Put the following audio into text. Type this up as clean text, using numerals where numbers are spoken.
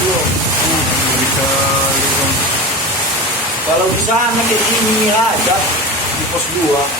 Bisa Kalau di sana kayak gini aja di pos 2